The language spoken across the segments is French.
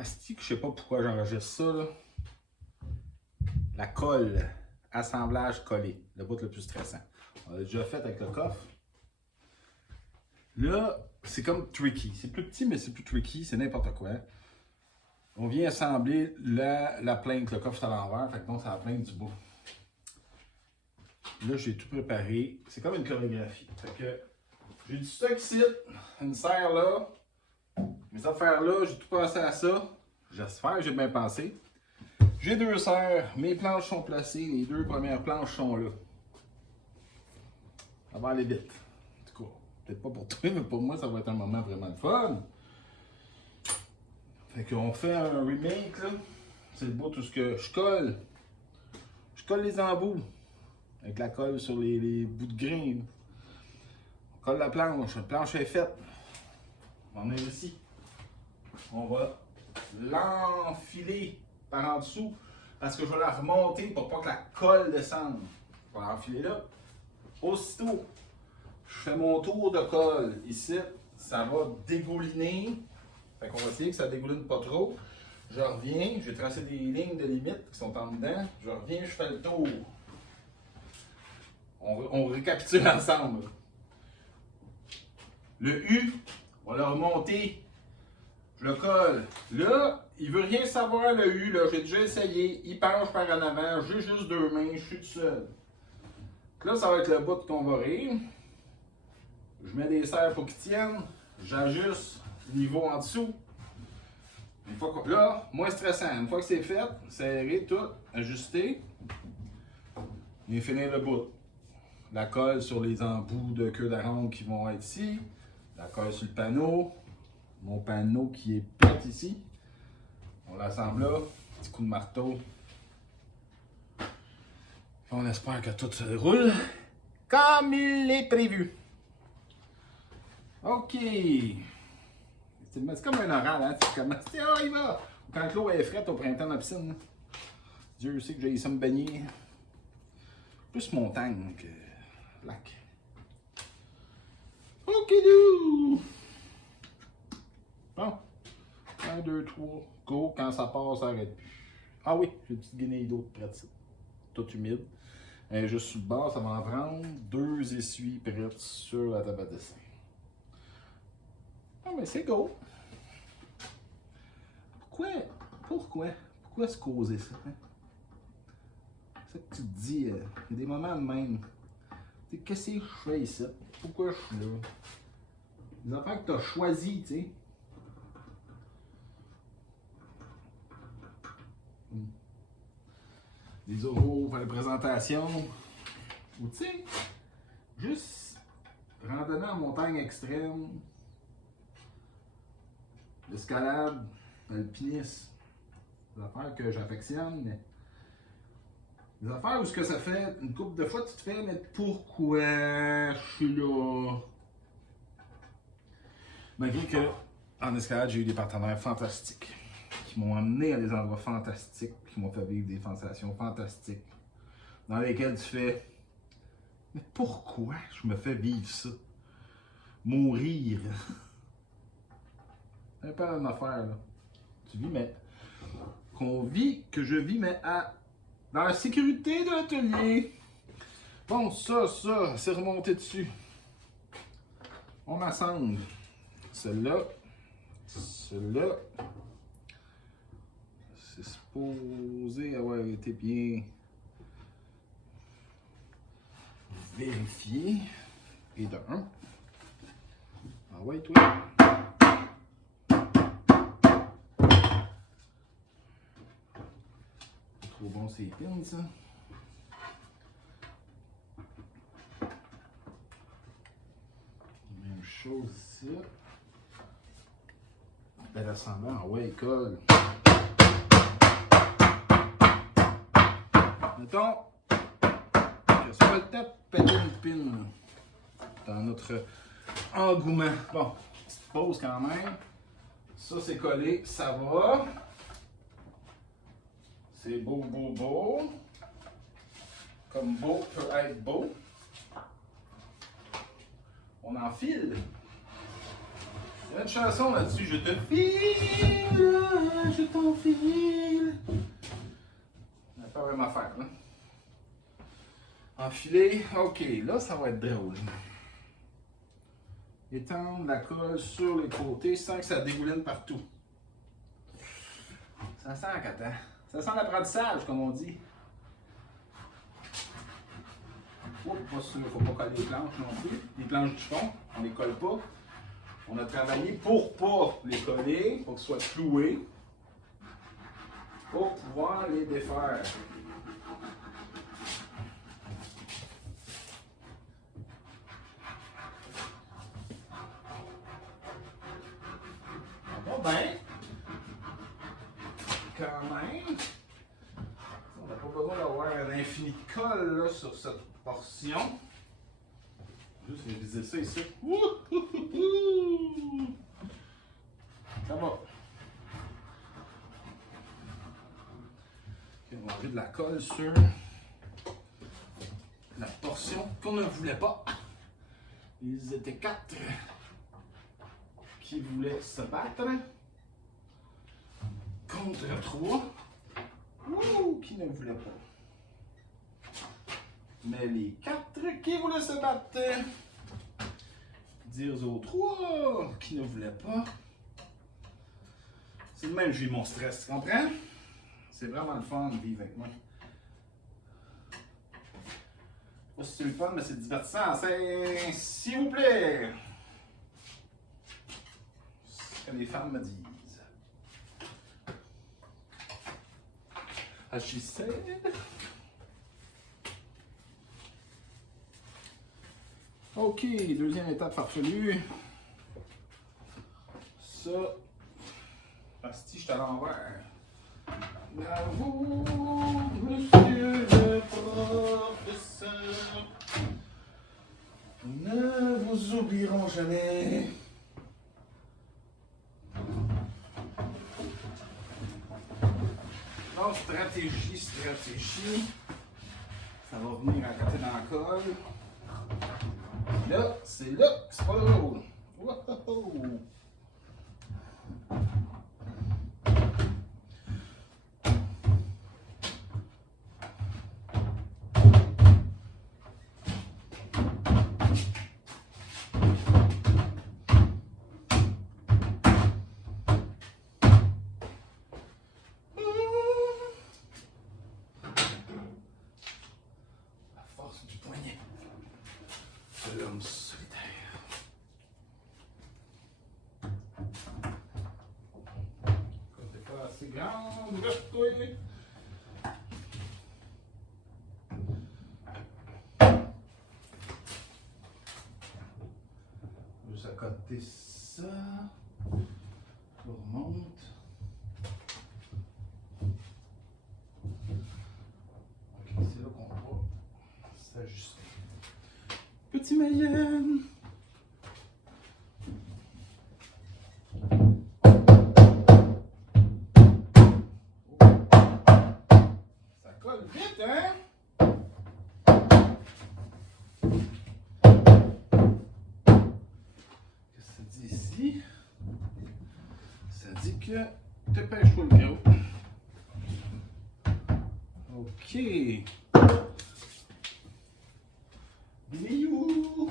Asti que je sais pas pourquoi j'enregistre ça, là. La colle. Assemblage collé. Le bout le plus stressant. On l'a déjà fait avec le coffre. Là, c'est comme tricky. C'est plus petit, mais c'est plus tricky. C'est n'importe quoi. On vient assembler la plainte. Le coffre est à l'envers. Fait que donc, c'est la plainte du bout. Là, j'ai tout préparé. C'est comme une chorégraphie. Fait que j'ai du stock ici. Une serre là. Mes affaires là, j'ai tout pensé à ça. J'espère que j'ai bien pensé. J'ai 2 serres, mes planches sont placées, les 2 premières planches sont là. Ça va aller vite. En tout cas, peut-être pas pour toi, mais pour moi, ça va être un moment vraiment de fun. Fait qu'on fait un remake, là. C'est le bout tout ce que je colle. Je colle les embouts. Avec la colle sur les bouts de grain. On colle la planche est faite. On est ici. On va l'enfiler par en dessous parce que je vais la remonter pour pas que la colle descende. Je vais l'enfiler là. Aussitôt, je fais mon tour de colle ici, ça va dégouliner. Fait qu'on va essayer que ça dégouline pas trop. Je reviens, je vais tracer des lignes de limite qui sont en dedans. Je reviens, je fais le tour. On récapitule ensemble. Le U, on va le remonter. Je le colle. Là, il veut rien savoir le U, là. J'ai déjà essayé. Il penche par en avant. J'ai juste 2 mains. Je suis tout seul. Là, ça va être le bout qu'on va rire. Je mets des serres pour qu'ils tiennent. J'ajuste le niveau en dessous. Une fois que, là, moins stressant. Une fois que c'est fait, serrer tout, ajuster. Et finir le bout. La colle sur les embouts de queue d'arangue qui vont être ici. La colle sur le panneau. Mon panneau qui est plate ici. On l'assemble là. Petit coup de marteau. On espère que tout se déroule comme il est prévu. OK. C'est comme un oral, hein? Tu commences, ah, il va! Quand l'eau est frette au printemps dans la piscine. Dieu sait que j'ai ça me baigner. Plus montagne que lac. OK, dou! Bon. 1, 2, 3. Go. Quand ça part, ça arrête plus. Ah oui, j'ai une petite guinée d'eau près de ça. Tout humide. Juste sur le bord, ça va en prendre 2 essuies prêtes sur la table à dessin. Ah, mais c'est go! Pourquoi se causer ça? Hein? C'est ça que tu te dis, il y a des moments de même. Qu'est-ce que je fais ici? Pourquoi je suis là? Des affaires que tu as choisies, tu sais. Des oraux pour les présentations. Ou tu sais, juste randonnée en montagne extrême, l'escalade, l'alpinisme, des affaires que j'affectionne, mais des affaires où ce que ça fait une couple de fois tu te fais, mais pourquoi je suis là? Malgré que en escalade, j'ai eu des partenaires fantastiques qui m'ont amené à des endroits fantastiques, qui m'ont fait vivre des sensations fantastiques, dans lesquelles tu fais, mais pourquoi je me fais vivre ça? Mourir. C'est pas une affaire, là. Tu vis, mais que je vis, mais dans la sécurité de l'atelier. Bon, ça, c'est remonté dessus. On m'assemble. Celle-là. C'est supposé avoir été bien vérifié. Et de 1. Ah ouais, toi. Trop bon, c'est pins, ça. Même chose ici. Bel assemblant, ouais, colle. Mettons que c'est pas le temps de péter une pin là, dans notre engouement. Bon, petite pause quand même. Ça c'est collé, ça va. C'est beau, beau, beau. Comme beau peut être beau. On enfile. Il y a une chanson là-dessus, je te file, Enfiler. OK, là, ça va être drôle. Étendre la colle sur les côtés sans que ça dégouline partout. Ça sent, Catan. Ça sent l'apprentissage, comme on dit. Oh, pas sûr, faut pas coller les planches non plus. Les planches du fond, on les colle pas. On a travaillé pour pas les coller, pour qu'ils soient cloués, pour pouvoir les défaire. Ça va bien. Quand même. On n'a pas besoin d'avoir un infini de colle là, sur cette portion. Juste réviser ça ici. Ça va. Okay, on va enlever de la colle sur la portion qu'on ne voulait pas. Ils étaient 4 qui voulaient se battre contre 3 qui ne voulaient pas. Mais les 4 qui voulaient se battre, dire aux 3 qui ne voulaient pas. C'est le même que j'ai mon stress, tu comprends? C'est vraiment le fun de vivre avec moi. Pas si c'est le fun, mais c'est divertissant. C'est s'il vous plaît. Ce que les femmes me disent. As she said. OK, deuxième étape farfelue. Ça, asti, je suis à l'envers. Bravo, monsieur le professeur. Nous ne vous oublierons jamais. Non, stratégie. Ça va venir à côté dans la colle. Là, c'est pas drôle. Wow. La force du poignet de l'homme solitaire. Quand t'es pas assez grande, reste-toi. Juste à côté ça. On remonte. Ok, c'est là qu'on va s'ajuster. Petit Mayenne. Ça colle vite, hein? Qu'est-ce que ça dit ici? Ça dit que dépêche-toi le gros. OK. Miou!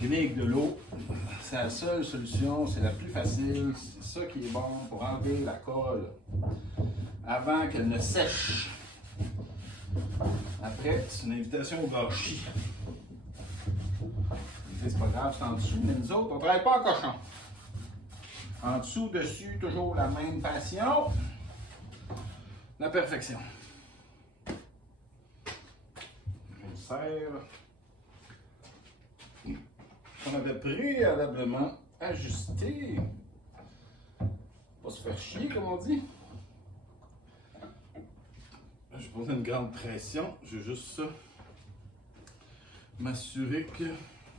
Avec de l'eau, c'est la seule solution, c'est la plus facile, c'est ça qui est bon pour enlever la colle avant qu'elle ne sèche. Après, c'est une invitation au gâchis. C'est pas grave, c'est en dessous, mais nous autres, on ne travaille pas en cochon. En dessous, dessus, toujours la même passion. La perfection. On serre. On avait préalablement ajusté. Pas se faire chier, comme on dit. Je pose une grande pression. Je veux juste ça. M'assurer que.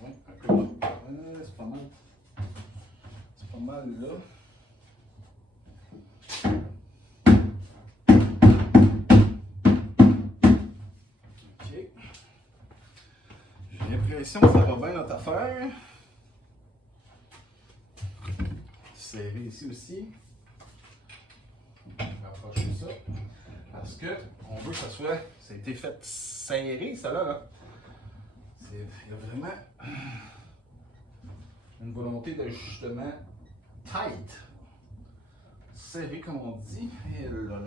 Ouais, c'est pas mal. C'est pas mal là. Ok. J'ai l'impression que ça va bien notre affaire. serré ici aussi. On va approcher ça. Parce que on veut que ça soit. Ça a été fait serré, ça là. Il y a vraiment une volonté d'ajustement tight. Serré comme on dit. Et là.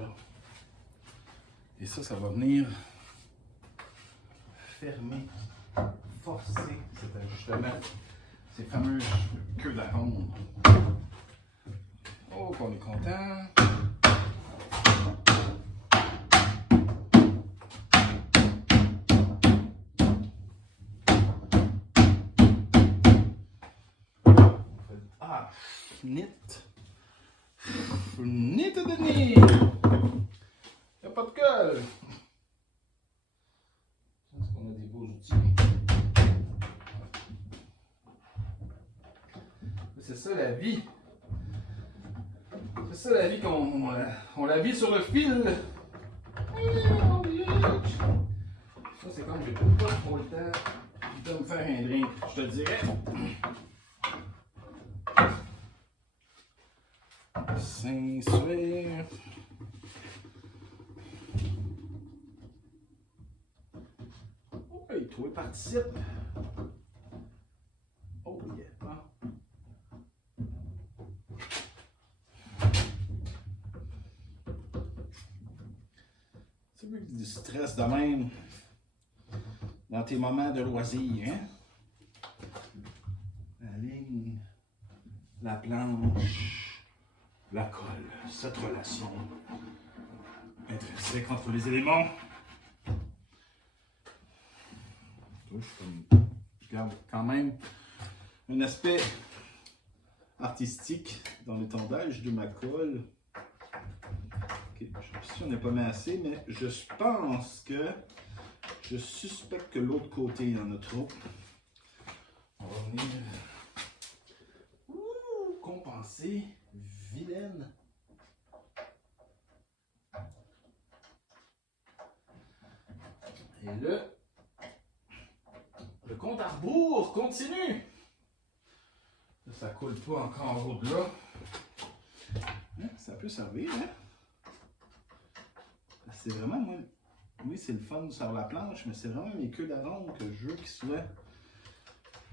Et ça va venir fermer, forcer cet ajustement. Ces fameuses queues d'aronde. Oh, qu'on est content. Ah, knit. Knit de nez. Il n'y a pas de colle. Est-ce qu'on a des beaux outils? C'est ça la vie. C'est ça la vie qu'on la vit sur le fil. Ça c'est comme j'ai pas trop le temps de me faire un drink, je te dirais. Saint-Suaire. Oui, toi participe. Oh yeah. Tu veux du stress de même dans tes moments de loisirs, hein? La ligne, la planche, la colle, cette relation intrinsèque entre les éléments. Je garde quand même un aspect artistique dans l'étendage de ma colle. Okay, ici on n'est pas mis assez, mais je pense que je suspecte que l'autre côté il y en a trop. On va venir compenser. Vilaine. Et là, le compte à rebours continue. Ça coule pas encore au-delà. Hein, ça peut servir, hein? C'est vraiment, moi, oui, c'est le fun sur la planche, mais c'est vraiment mes queues d'aronde que je veux qu'ils soient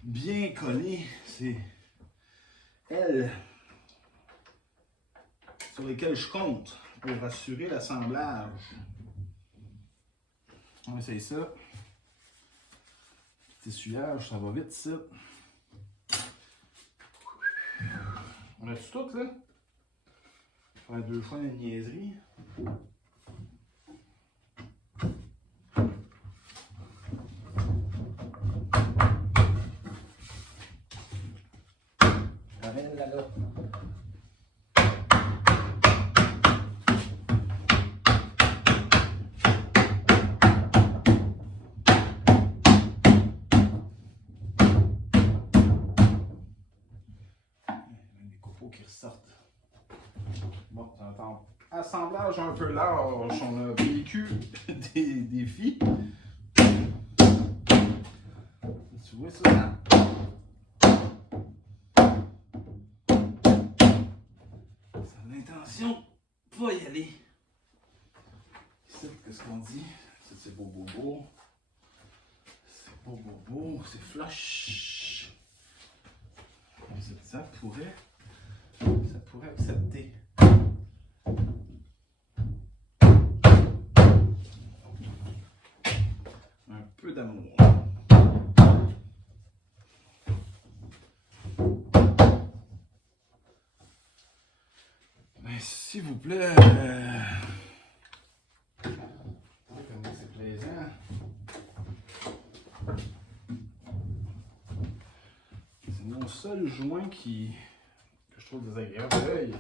bien collées. C'est elles sur lesquelles je compte pour assurer l'assemblage. On essaye ça. Petit essuyage, ça va vite, ça. On a-tu tout, là? Faire 2 fois une niaiserie. Ramène là-là. Qui ressortent. Bon, c'est un assemblage un peu large. On a vécu des défis. Tu vois ça? Ça a l'intention de pas y aller. Ici, qu'est-ce qu'on dit? C'est beau, beau, beau. C'est beau, beau, beau. C'est flush. Ça pourrait accepter. Un peu d'amour. Mais s'il vous plaît, comme c'est plaisant. C'est mon seul joint que je trouve désagréable à l'œil.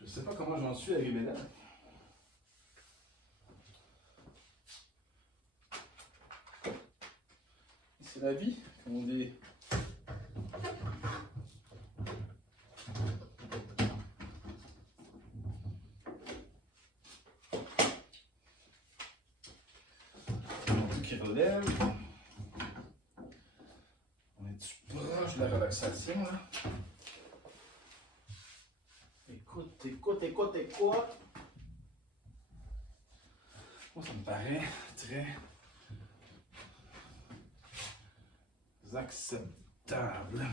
Je sais pas comment j'en suis arrivé là. C'est la vie, comme on dit. Qui relève. On est proche de la relaxation, là. Écoute. Moi, ça me paraît très acceptable.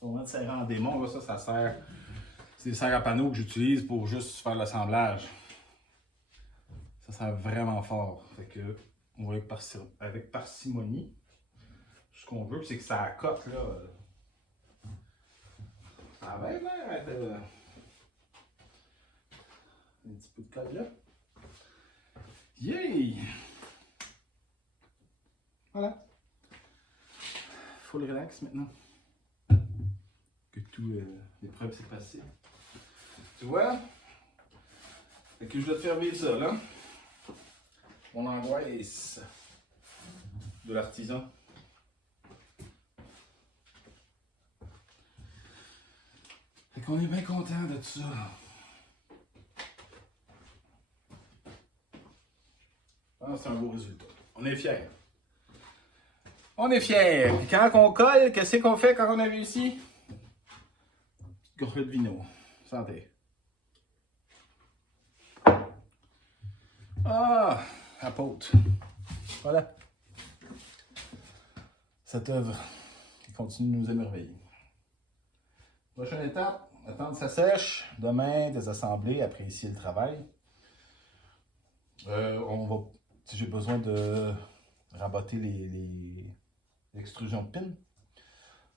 Au moment de serrer en démon, là, ça sert. C'est des serres à panneaux que j'utilise pour juste faire l'assemblage. Ça sert vraiment fort. Fait que on va avec parcimonie. Ce qu'on veut, c'est que ça accote là. Ça avait l'air de. Un petit peu de colle là. Yay! Voilà. Full relax maintenant. Que tout l'épreuve s'est passée. Tu vois? Fait que je dois te faire vivre ça là. Mon angoisse de l'artisan. Fait qu'on est bien content de tout ça. Ah, c'est un beau résultat. On est fiers. On est fiers. Puis quand on colle, qu'est-ce qu'on fait quand on a réussi? Gorgée de vino. Santé. Ah, la pâte. Voilà. Cette œuvre qui continue de nous émerveiller. Prochaine étape, attendre que ça sèche. Demain, désassembler, apprécier le travail. Si j'ai besoin de raboter les extrusions de pin,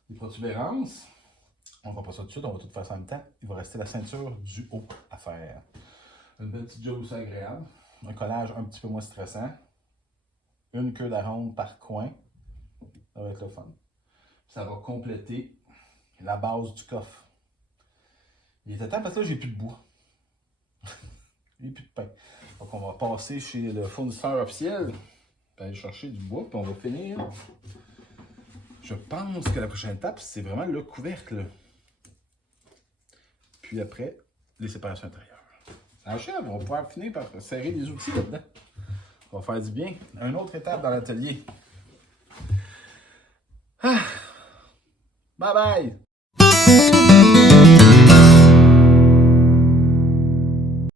les protubérances, on ne va pas ça tout de suite, on va tout faire ça en même temps. Il va rester la ceinture du haut à faire. Une belle petite job aussi agréable. Un collage un petit peu moins stressant. Une queue d'aronde par coin. Ça va être le fun. Ça va compléter la base du coffre. Il était temps parce que là, j'ai plus de bois. J'ai plus de pain. Donc, on va passer chez le fournisseur officiel. Puis aller chercher du bois. Puis on va finir. Je pense que la prochaine étape, c'est vraiment le couvercle. Puis après, les séparations intérieures. Ça achève, on va pouvoir finir par serrer les outils là-dedans. On va faire du bien. Une autre étape dans l'atelier. Ah. Bye bye!